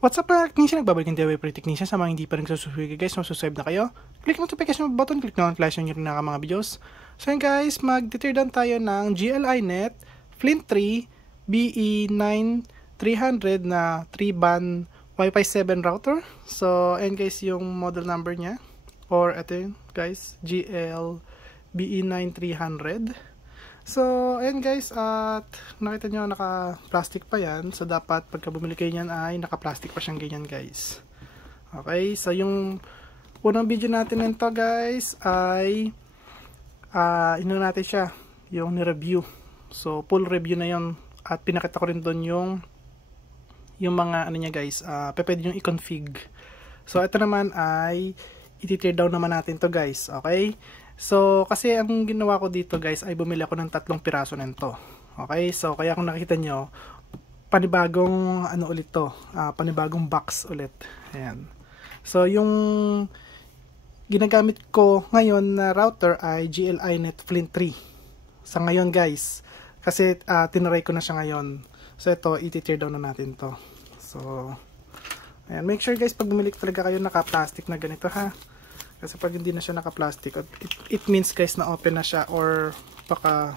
What's up mga technician? Nagbabalik ng DIY Pro Technician. Sa mga hindi pa rin susubscribe guys, subscribe na kayo. Click notification button, click na notification nyo rin na mga videos. So yun guys, mag-tear down tayo ng GLINet Flint 3 BE9300 na 3-band Wi-Fi 7 router. So and guys, yung model number niya, or ito yun guys, GL BE9300. So, ayan guys, at nakita nyo naka-plastic pa yan. So, dapat pagka bumili kayo yan ay naka-plastic pa siyang ganyan guys. Okay, so yung unang video natin nito guys ay ino natin siya, yung ni-review. So, full review na yon. At pinakita ko rin doon yung mga ano niya guys, pwede yung i-config. So, ito naman ay iti-tear down naman natin to guys. Okay. So, kasi ang ginawa ko dito guys ay bumili ako ng 3 piraso nito. Okay? So, kaya kung nakita nyo, panibagong ano ulit to, panibagong box ulit. Ayan. So, yung ginagamit ko ngayon na router ay GLINet Flint 3. Sa ngayon guys, kasi tinaray ko na siya ngayon. So, ito, iti-tear down na natin to. So, ayan. Make sure guys, pag bumili talaga kayo naka-plastic na ganito ha. Kasi pag hindi na siya naka-plastic, it means guys na open na siya or baka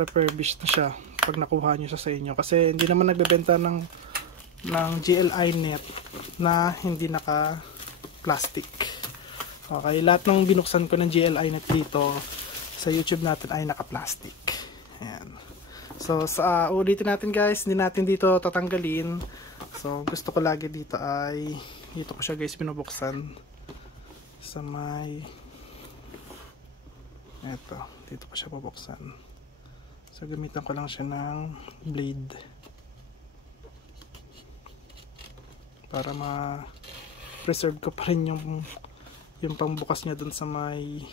refurbished na siya pag nakuha nyo siya sa inyo. Kasi hindi naman nagbebenta ng GLINet na hindi naka-plastic. Okay, lahat ng binuksan ko ng GLINet dito sa YouTube natin ay naka-plastic. Ayan. So, ulitin natin guys, hindi natin dito tatanggalin. So, gusto ko lagi dito ay dito ko siya guys binubuksan sa may eto, dito ko siya bubuksan. So, gamitan ko lang siya ng blade para ma-preserve ko pa rin yung pangbukas niya dun sa may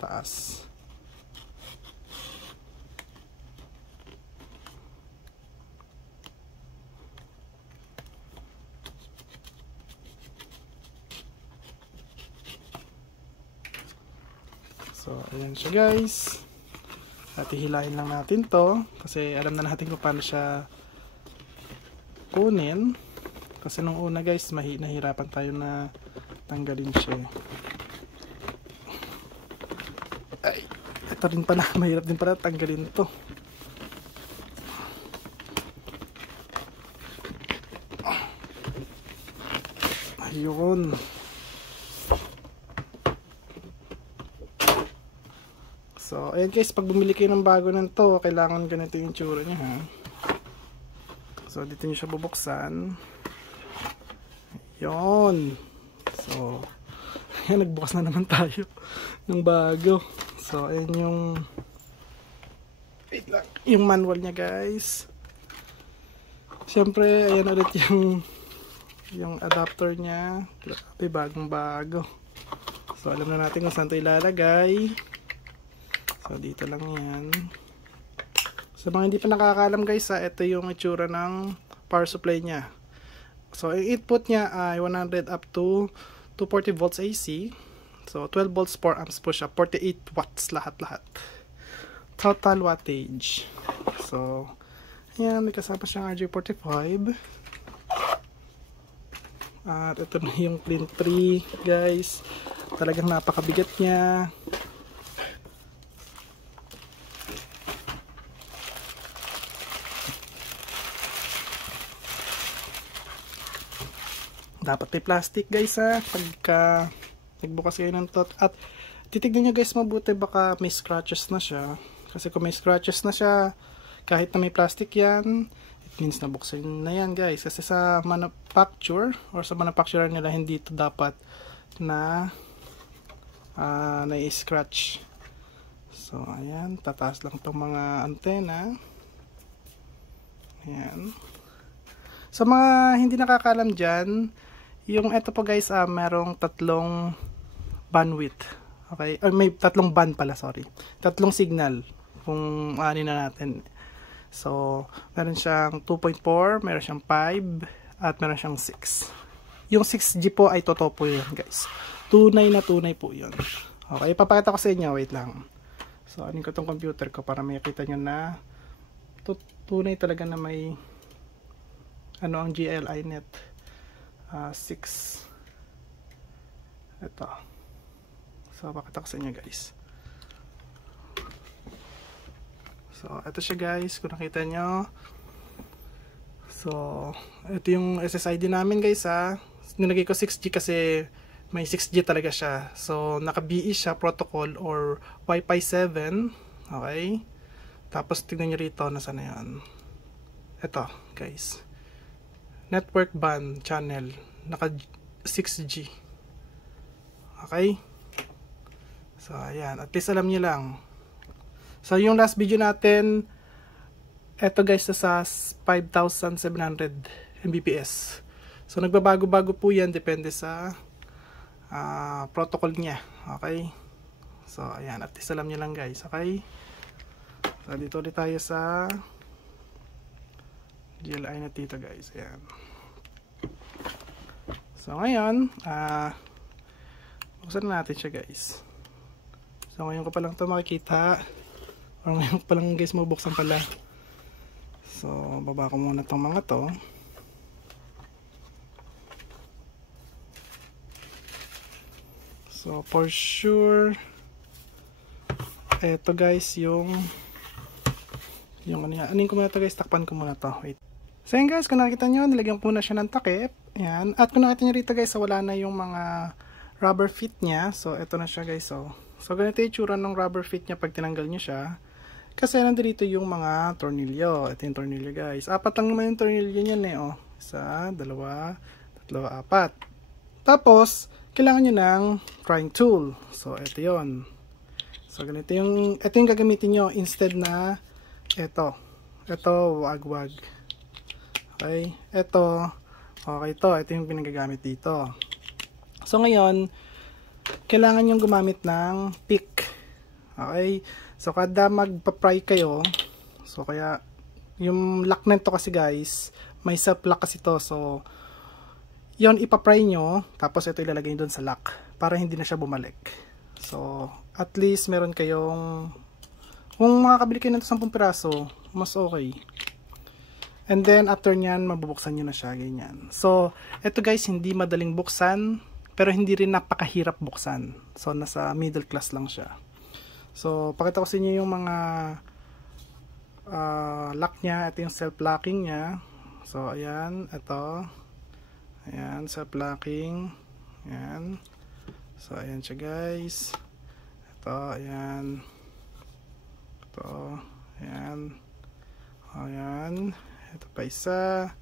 taas. So, ayan siya guys. At ihilahin lang natin to kasi alam na natin kung paano siya kunin. Kasi nung una guys, nahirapan tayo na tanggalin siya. Ay, ito rin pala. Mahirap din pala tanggalin to. Ayun. So, ayan guys, pag bumili kayo ng bago nito, kailangan ganito yung tsura niya ha. So, dito nyo siya bubuksan. Ayun. So, ayan, nagbukas na naman tayo ng bago. So, ayan yung manual niya guys. Siyempre, ayan ulit yung adapter niya. Grabe, bagong bago. So, alam na natin kung saan ito ilalagay. So, dito lang yan. Sa mga hindi pa nakakaalam guys, ito yung itsura ng power supply niya. So, yung input niya ay 100 up to 240 volts AC. So, 12 volts 4 amps po siya. 48 watts lahat-lahat. Total wattage. So, yan. May kasama siyang RJ45. At ito na yung Flint 3 guys. Talagang napakabigat niya. Dapat may plastic guys ha, pagka nagbukas kayo ng tot. At titignan nyo guys mabuti, baka may scratches na siya. Kasi kung may scratches na siya, kahit na may plastic yan, it means nabuksan na yan guys. Kasi sa manufacturer or sa manufacturer nila, hindi ito dapat na na-scratch. So ayan, tataas lang itong mga antena. Ayan. Sa mga hindi nakakalam dyan, yung ito po guys, merong 3 bandwidth. Okay? Or may 3 band pala, sorry. 3 signal kung ano na natin. So, meron siyang 2.4, meron siyang 5, at meron siyang 6. Yung 6G po ay totoo po yun guys. Tunay na tunay po yun. Okay, papakita ko sa inyo. Wait lang. So, anin ko tong computer ko para makita nyo na tunay talaga na may ano ang GLINet 6. Ito. So, pakita ko sa inyo guys. So, ito siya guys, kung nakita nyo. So, ito yung SSID namin guys ha. Nilagay ko 6G kasi may 6G talaga siya. So, naka-BE siya protocol or Wi-Fi 7. Okay. Tapos, tignan nyo rito, nasa na yan. Ito guys. Network band channel. Naka 6G. Okay. So, ayan. At least alam nyo lang. So, yung last video natin, eto guys, sa 5,700 Mbps. So, nagbabago-bago po yan. Depende sa protocol niya. Okay. So, ayan. At least alam nyo lang guys. Okay. So, dito ulit tayo sa GLINet dito guys. Ayan. So, ngayon, buksan natin siya guys. So, ngayon ko pa lang ito makikita. Or ngayon pa lang guys mabuksan pala. So, baba ko muna itong mga to. So, for sure, eto guys, yung ano yan. Anin ko muna ito guys, takpan ko muna to. Wait. So yan guys, kung nakita nyo, nilagyan ko na siya ng takip. Yan. At kung nakita nyo rito guys, wala na yung mga rubber feet niya. So, eto na siya guys. So ganito yung tsura ng rubber feet niya pag tinanggal nyo siya. Kasi nandito yung mga tornilyo. Ito yung tornilyo guys. 4 lang naman yung tornilyo niyan eh. 1, 2, 3, 4. Tapos, kailangan nyo ng prying tool. So, ito yun. So, ito yung gagamitin nyo instead na ito, wag-wag. Okay, ito yung pinagagamit dito. So ngayon, kailangan yung gumamit ng pick. Okay, so kada magpa-pry kayo, so kaya yung lock nito kasi guys, may self-lock kasi to. So yon ipa-pry nyo, tapos ito ilalagay doon sa lock para hindi na siya bumalik. So at least meron kayong, kung makakabili kayo ng 10 piraso, mas okay. And then, after nyan, mabubuksan nyo na siya, ganyan. So, eto guys, hindi madaling buksan, pero hindi rin napakahirap buksan. So, nasa middle class lang siya. So, pakita ko sa inyo yung mga lock nya. Ito yung self-locking nya. So, ayan, ito. Ayan, self-locking. Ayan. So, ayan siya guys. Ito, ayan. Ito, ayan. Ayan. Ito pa isa.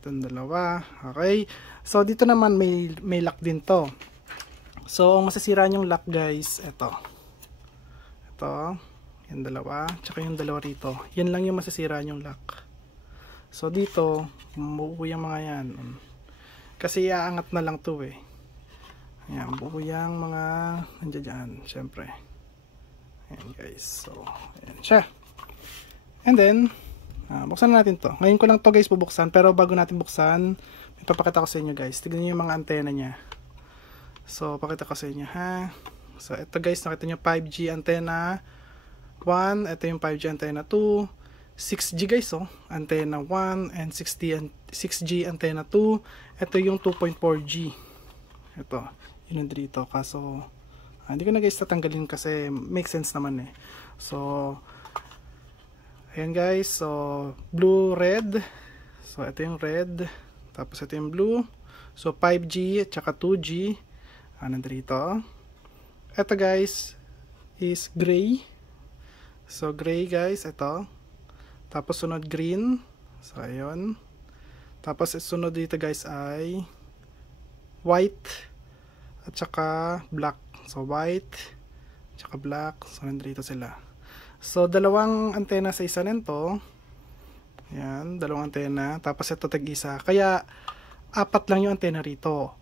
Itong dalawa. Okay. So, dito naman may lock din to. So, ang masasira yung lock guys, ito. Ito. Yung dalawa. Tsaka yung dalawa rito. Yan lang yung masasira yung lock. So, dito, buo yung mga yan. Kasi iaangat na lang to eh. Ayan, buo yung mga nandiyan dyan. Siyempre. Ayan guys. So, ayan siya. And then, buksan na natin to. Ngayon ko lang to guys bubuksan. Pero bago natin buksan, may papakita ko sa inyo guys. Tignan nyo yung mga antena nya. So, pakita ko sa inyo ha. So, ito guys, nakita nyo 5G antena 1. Ito yung 5G antena 2. 6G guys antena 1 and 6G antena 2. Ito yung 2.4G. Ito, yun dito. Kaso, hindi ko na guys tatanggalin kasi make sense naman eh. So, ayan guys, so blue, red. So ito yung red, tapos ito yung blue. So 5G at saka 2G. Nandito. Ito guys is gray. So gray guys, ito. Tapos sunod green. So ayun. Tapos sunod dito guys ay white at saka black. So white at saka black. So nandito sila. So, dalawang antena sa isa nito. Ayan, dalawang antena. Tapos ito tag-isa. Kaya, 4 lang yung antena rito.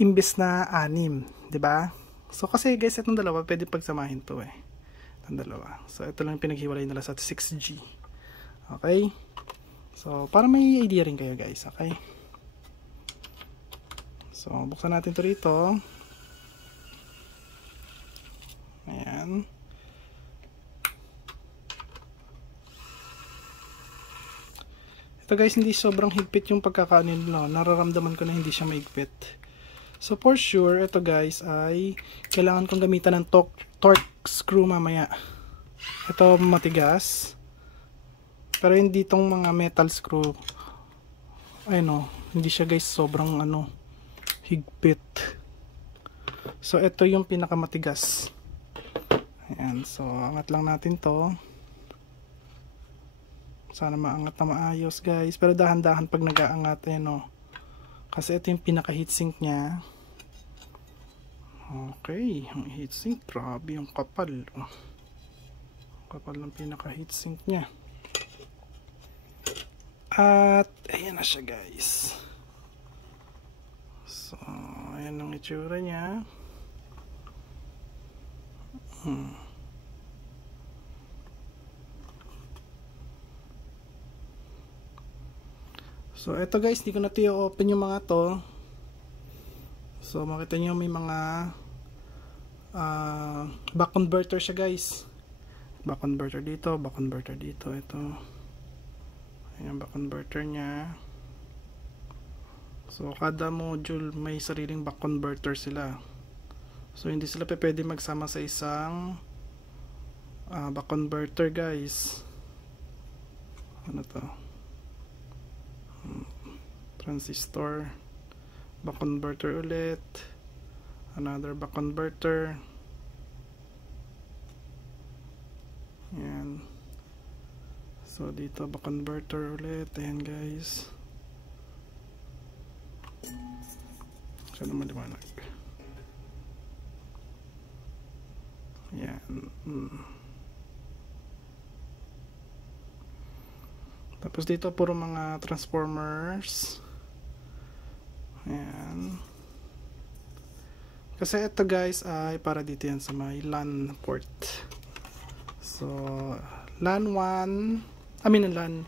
Imbes na 6. Diba? So, kasi guys, itong dalawa, pwede pagsamahin to eh. Itong dalawa. So, ito lang pinaghiwalay nila sa 6G. Okay? So, para may idea rin kayo guys. Okay? So, buksan natin to rito. Ayan. Ito Ito guys, hindi sobrang higpit yung pagkakaano, no? Nararamdaman ko na hindi siya maigpit. So for sure, ito guys ay kailangan kong gamitan ng torque screw mamaya. Ito matigas. Pero hindi tong mga metal screw. Ay no, hindi siya guys sobrang ano, higpit. So ito yung pinakamatigas. Ayan, so angat lang natin to. Sana maangat na maayos guys. Pero dahan-dahan pag nag-aangat, ayan o. Kasi ito yung pinaka heatsink nya. Okay, ang heatsink, grabe yung kapal. Kapal ng pinaka heatsink nya. At ayan na siya guys. So ayan ang itsura nya. So eto guys, di ko na i-open yung mga to. So makita nyo may mga back converter siya guys. Back converter dito, back converter dito. Ito ayan, back converter nya. So kada module may sariling back converter sila. So hindi sila pwede magsama sa isang back converter guys. Ano to? Transistor, back converter ulit, another back converter. Ayan. So dito back converter ulit. Ayan guys. Siya naman liwanag. Ayan. Tapos dito puro mga transformers. Ayan. Kasi ito guys ay para dito yan sa may LAN port. So LAN 1, LAN.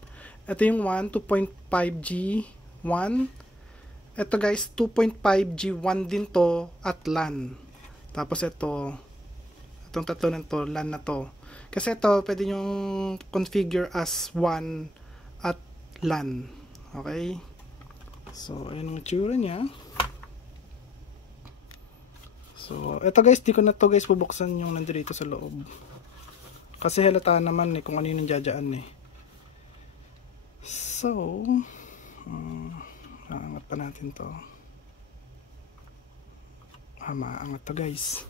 Ito yung 1, 2.5G 1. Ito guys 2.5G 1 din to at LAN. Tapos itong tatlo na to, LAN na to. Kasi ito pwede yung configure as 1 at LAN. Okay? So, ayan ang itsura niya. So, eto guys, di ko na to guys bubuksan yung nandito sa loob. Kasi halata naman kung ano yung nandiyadyaan So, aangat pa natin to. Maangat to guys.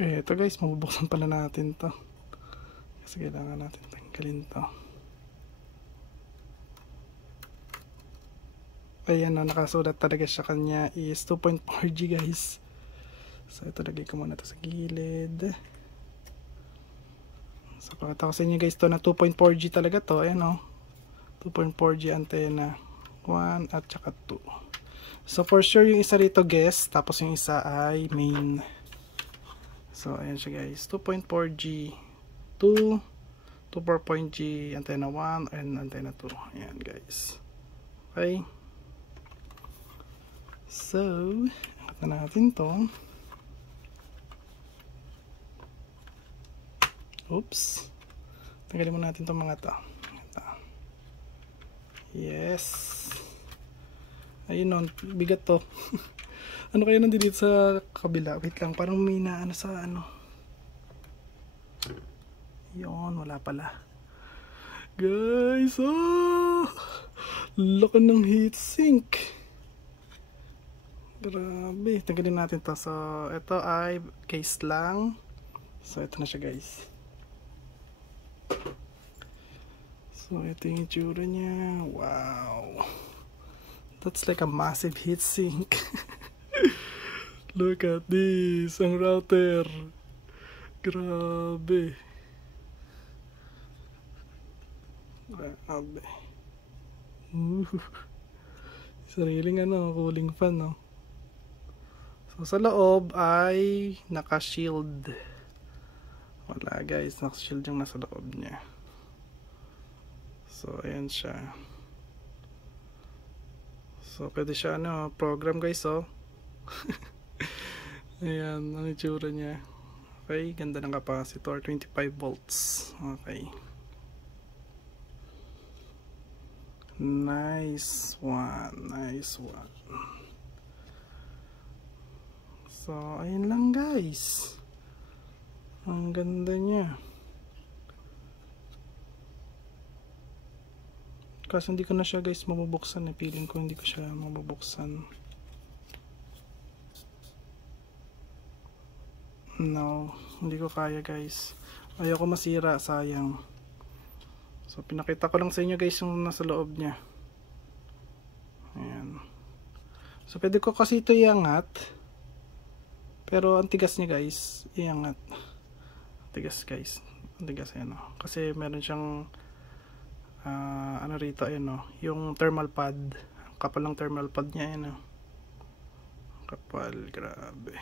Ito guys, mabubuksan pala natin to. Kasi kailangan natin tanggalin to. Ayan na, nakasulat talaga siya kanya is 2.4G guys. So ito, lagay ko muna to sa gilid. So pakita ko sa inyo guys to na 2.4G talaga to. Ayan o, 2.4G antenna 1 at saka 2. So for sure yung isa rito guys, tapos yung isa ay main. So ayan siya guys, 2.4G 2, 2.4G antenna 1 and antenna 2. Ayan guys. Okay. So, angat na natin to. Oops. Tanggalin muna natin itong mga to. Ito. Yes. Ayun o, bigat to. Ano kaya nandito sa kabila? Wait lang, parang may naano sa ano. Yun, wala pala. Guys, laki ng heatsink. Grabe, tanggalin natin to. So, ito ay case lang. So, ito na siya guys. So, ito yung itsura niya. Wow. That's like a massive heatsink. Look at this, ang router. Grabe. Grabe. Sariling cooling fan, no? So, sa loob ay naka-shield. Wala guys, naka-shield yung nasa loob niya. So, ayan siya. So, pwede siya program guys, oh. Ayan, ang itsura niya. Okay, ganda ng capacitor, 25 volts. Okay. Nice one, nice one. So, ayun lang guys. Ang ganda niya. Kasi hindi ko na siya guys mabubuksan. Feeling ko hindi ko siya mabubuksan. No, hindi ko kaya guys. Ayoko masira, sayang. So, pinakita ko lang sa inyo guys yung nasa loob niya. Ayan. So, pwede ko kasi ito iangat. Pero, ang tigas niya guys. Iangat. Tigas guys. Ang tigas, ayan o. Kasi, meron siyang ano rito, ayan o. Yung thermal pad. Kapal ng thermal pad niya, ayan o. Kapal, grabe.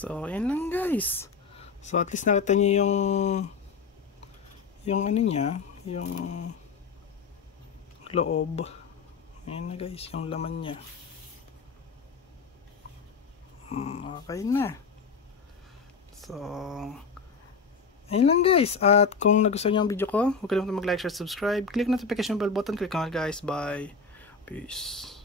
So, ayan lang guys. So, at least nakita niyo yung ano niya, yung loob. Ayan na guys, yung laman niya. Okay na. So, ayan lang guys. At kung nagustuhan niyo ang video ko, huwag kalimutan mag-like, share, subscribe. Click notification bell button. Click on guys. Bye. Peace.